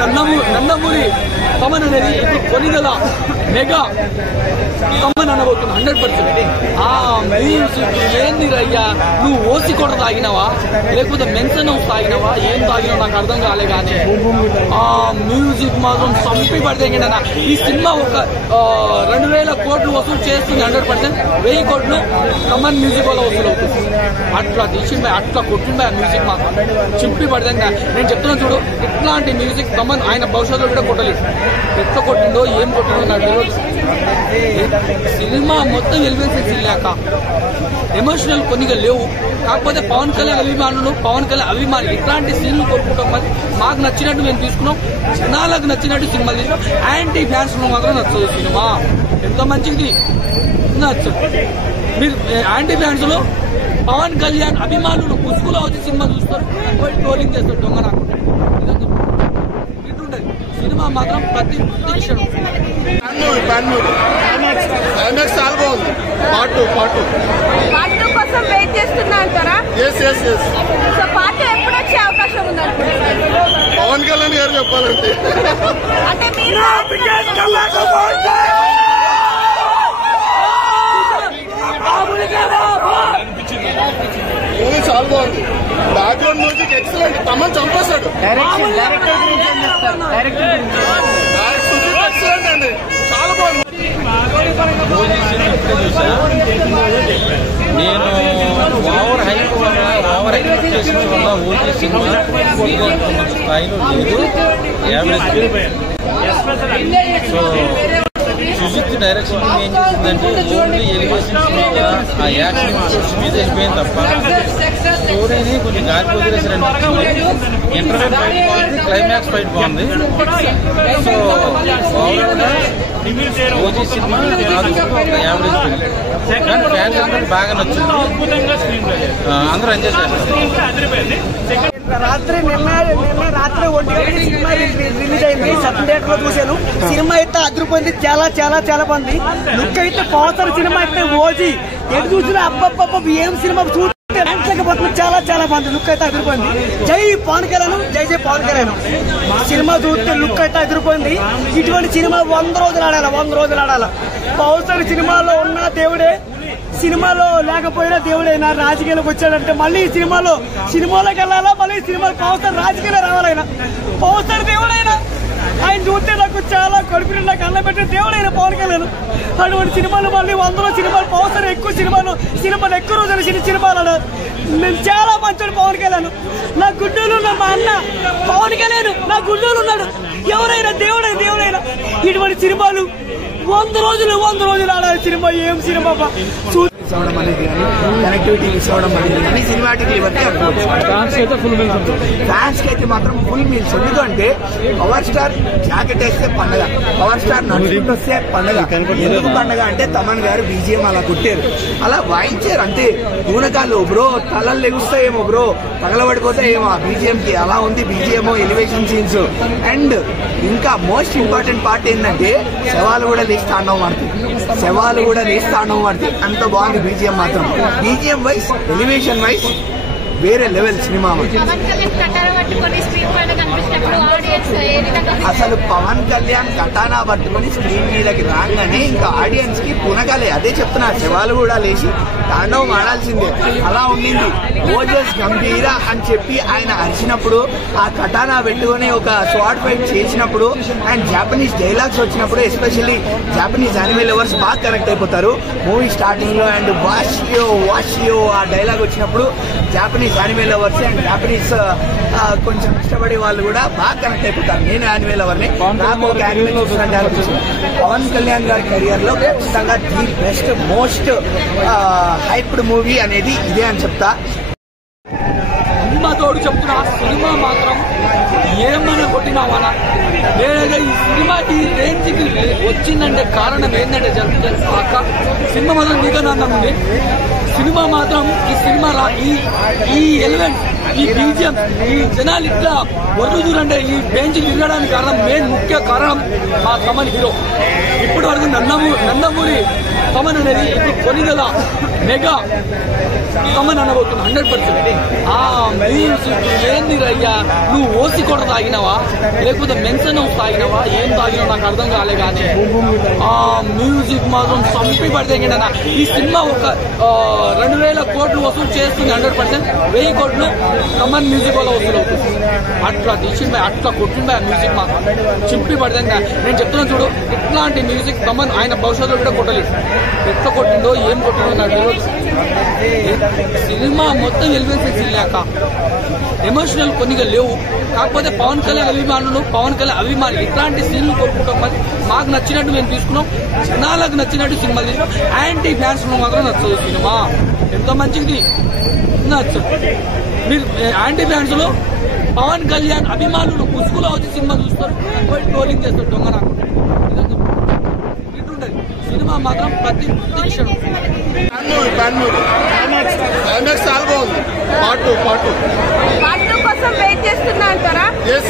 Nandamuri come on అనేది ఇప్పుడు Konidela mega come on అనబోతున్నా 100%. ఆ మ్యూజిక్ ఏంది రయ్యా, నువ్వు ఓసి కూడా తాగినవా లేకపోతే మెన్షన్ హౌస్ తాగినవా, ఏం తాగినావు నాకు అర్థం కాలే. కానీ ఆ మ్యూజిక్ మాత్రం చంపి పడితేనా. ఈ సినిమా ఒక 2000 కోట్లు వసూలు చేస్తుంది 100%. 1000 కోట్లు కమన్ మ్యూజిక్ వల్ల వసూలు అవుతుంది. అట్లా తీసింది, అట్లా కొట్టింది ఆ మ్యూజిక్ మాత్రం చింపి పడితే. నేను చెప్తున్నాను చూడు, ఇట్లాంటి మ్యూజిక్ కమన్ ఆయన భవిష్యత్తులో కూడా కొట్టలేదు. ఎట్లా కొట్టిండో ఏం కొట్టిండో నాకు తెలియదు. సినిమా మొత్తం ఎలివేషన్స్ వెళ్ళాక ఎమోషనల్ కొన్నిగా లేవు. కాకపోతే పవన్ కళ్యాణ్ అభిమానులు ఇట్లాంటి సీన్లు కొట్టుకుంటాం. మరి మాకు నచ్చినట్టు మేము తీసుకున్నాం, జనాలకు నచ్చినట్టు సినిమా తీసుకున్నాం. యాంటీ ఫ్యాన్స్ మాత్రం నచ్చదు సినిమా. ఎంత మంచిది నచ్చదు. మీరు యాంటీ ఫ్యాన్స్ లో పవన్ కళ్యాణ్ అభిమానులు పుసుకులో వచ్చి సినిమా చూస్తారు, ట్రోలింగ్ చేస్తారు దొంగ నాకు. ఇటుండదు సినిమా మాత్రం ప్రతి క్షణం. చాలా బాగుంది. పార్ట్ టూ కోసం వెయిట్ చేస్తున్నా అంటారా? సో పార్ట్ ఎప్పుడు వచ్చే అవకాశం ఉంది పవన్ కళ్యాణ్ గారు చెప్పాలంటే అంటే మీరు మూవీ చాలా బాగుంది. Background music excellent. తమన్ చంపేశాడు. ఎక్సలెంట్ అండి, చాలా బాగుంది. నేను ఓవర్ ఎక్స్పెక్టేషన్స్ వల్ల ఓజీ సినిమా స్థాయిలో లేదు, యావరేజ్. సో సుజిత్ డైరెక్షన్ ఏం చేసిందంటే ఓన్లీ ఎలివేషన్స్ మీద, ఆ యాక్షన్ షూట్స్ మీద వెళ్ళిపోయింది తప్ప స్టోరీని కొంచెం గాలి వదిలేసి అనిపించింది. ఇంటర్వెల్ ఫైట్ బాగుంది, క్లైమాక్స్ ఫైట్ బాగుంది. సో ఓవరాల్ గా ఓజీ సినిమా యావరేజ్ ఫిల్మ్. కానీ ఫ్యాన్స్ అందరికి బాగా నచ్చింది, అందరూ ఎంజాయ్ చేస్తారు. నిన్న రాత్రి 1 గంటకి సినిమా రిలీజ్ అయింది. సబ్ థియేటర్ లో చూశాను. సినిమా అయితే అదిరిపోయింది. చాలా చాలా చాలా బాగుంది. లుక్ అయితే పోతారు. సినిమా అయితే ఓజీ ఎటు చూసినా అబ్బబ్బబ్బ ఏం సినిమా చూస్తే చాలా చాలా బాగుంది. లుక్ అయితే అదిరిపోయింది. జై పవన్ కళ్యాణ్, జై పవన్ కళ్యాణ్. సినిమా చూస్తే లుక్ అయితే అదిరిపోయింది. ఇటువంటి సినిమా 100 రోజులు ఆడాలి. పవన్ సినిమాలో ఉన్న దేవుడే, సినిమాలో లేకపోయినా దేవుడైనా రాజకీయాలకు వచ్చాడంటే మళ్ళీ సినిమాలోకి వెళ్ళాలా, మళ్ళీ సినిమాలో పవన్ రాజకీయాలు రావాలైనా, పవన్ దేవుడైనా ఆయన చూస్తే నాకు చాలా కడుపు నాకు అన్న పెట్టిన దేవుడైన పవన్ కళ్యాణ్. అటువంటి సినిమాలు మళ్ళీ 100 సినిమాలు పవన్ ఎక్కువ సినిమాలు ఎక్కువ రోజులు సినిమాలు. నేను చాలా మంచోడు పవన్ కళ్యాణ్. నా గుండెలు ఉన్న మా అన్న పవన్ కళ్యాణ్ నా గుండెలు ఉన్నాడు. ఎవరైనా దేవుడైనా ఇటువంటి సినిమాలు 100 రోజులు ఆడాలి. సినిమా ఏం సినిమా మిస్ అవడం అనేది కానీ కనెక్టివిటీ మిస్ అవడం అనేది కానీ సినిమాటిక్ లిబర్టీ అనుకోవచ్చు. ఫ్యాన్స్ కి అయితే మాత్రం ఫుల్ మీల్స్. ఎందుకంటే పవర్ స్టార్ జాకెట్ వేస్తే పండగ, పవర్ స్టార్ నడుచుకుంటూ వస్తే పండగ. ఎందుకు పండగ అంటే తమన్ గారు బీజిఎం అలా కొట్టారు, అలా వాయించారు అంతే. పూనకాలు బ్రో తలలు లెగుస్తాయేమో, బ్రో తగలబడిపోతాయేమో ఆ బీజిఎం కి. అలా ఉంది బీజిఎం, ఎలివేషన్ సీన్స్. అండ్ ఇంకా మోస్ట్ ఇంపార్టెంట్ పార్ట్ ఏంటంటే శవాలు కూడా లేచి తాండవం ఆడుతాయి. అంత బాగుంది బీజిఎం మాత్రం. బీజిఎం వైజ్, ఎలివేషన్ వైజ్ వేరే లెవెల్ సినిమా. అసలు పవన్ కళ్యాణ్ కటానా పట్టుకుని స్క్రీన్ మీదకి రాగానే ఇంకా ఆడియన్స్ కి పునగాలే. అదే చెప్తున్నా, శవాలు కూడా లేచి తాండవం ఆడాల్సిందే. అలా ఉండింది. ఓజస్ గంభీర అని చెప్పి ఆయన అరిచినప్పుడు, ఆ కటానా పెట్టుకుని ఒక స్వాడ్ ఫైట్ చేసినప్పుడు, అండ్ జాపనీస్ డైలాగ్స్ వచ్చినప్పుడు, ఎస్పెషల్లీ జాపనీస్ యానిమే లవర్స్ బాగా కనెక్ట్ అయిపోతారు మూవీ స్టార్టింగ్ లో. అండ్ వాషియో ఆ డైలాగ్ వచ్చినప్పుడు Japanese anime lovers and Japanese కొంచెం ఇష్టపడే వాళ్ళు కూడా బాగా కనెక్ట్ అయిపోతారు. నేను యానిమే లవర్ని, నాకు ఒక యానిమే చూసినట్టు అనిపిస్తుంది. పవన్ కళ్యాణ్ గారి కెరియర్ లో ఖచ్చితంగా the best most hyped movie అనేది ఇదే అని చెప్తా. సినిమా తోడు చెప్తున్నా, సినిమా మాత్రం ఏమన్నా కొట్టినామన్నా లేదా ఈ సినిమా ఈ రేంజ్కి వచ్చిందంటే కారణం ఏంటంటే అక్క సినిమా మాత్రం నీకన్నా అన్నం ఉంది. సినిమా మాత్రం ఈ సినిమా ఈ ఎలిమెంట్, ఈ బీజిఎం, ఈ జనాలు ఇట్లా వరుడు చూడంటే ఈ బెంచ్ తిరగడానికి కారణం, ముఖ్య కారణం మా కమన్ హీరో. ఇప్పటి వరకు నందమూరి కమన్ అనేది ఇప్పుడు కొనిదల మెగా కమన్ అనబోతున్నా 100%. ఆ మ్యూజిక్ ఏంది రయ్యా, నువ్వు ఓసి కూడా తాగినావా లేకపోతే మెన్షన్ హౌస్ తాగినావా, ఏం తాగినావు నాకు అర్థం కాలే. కానీ ఆ మ్యూజిక్ మాత్రం చంపి పడితేనా. ఈ సినిమా ఒక 2000 కోట్లు వసూలు చేస్తుంది 100%. 1000 కోట్లు కమన్ మ్యూజిక్ వల్ల వసూలు అవుతుంది. అట్లా తీసింది, అట్లా కొట్టింది ఆ మ్యూజిక్ మాత్రం చింపి పడితే. నేను చెప్తున్నాను చూడు, ఇట్లాంటి మ్యూజిక్ కమన్ ఆయన భవిష్యత్తులో కూడా కొట్టలేదు. ఎట్లా కొట్టిందో ఏం కొట్టిందో నాకు తెలియదు. సినిమా మొత్తం ఎలివేషన్స్ ఇల్లాక ఎమోషనల్ కొన్నిగా లేవు. కాకపోతే పవన్ కళ్యాణ్ అభిమానులు, పవన్ కళ్యాణ్ అభిమానులు ఇట్లాంటి సీన్లు కొట్టుకుంటాం. మరి మాకు నచ్చినట్టు మేము తీసుకున్నాం, జనాలకు నచ్చినట్టు సినిమా తీసుకున్నాం. యాంటీ ఫ్యాన్స్ మాత్రం నచ్చదు సినిమా. ఎంత మంచిది నచ్చు. మీరు యాంటీ ఫ్యాన్స్ లో పవన్ కళ్యాణ్ అభిమానులు ముసుగులో వచ్చి సినిమా చూస్తారు, ట్రోలింగ్ చేస్తారు దొంగ నాకు. ఇటుంటది సినిమా మాత్రం ప్రతి క్షణం. క్లైమాక్స్ చాలా బాగుంది. పార్ట్ 2 కోసం వెయిట్ చేస్తున్నా అంటారా? yes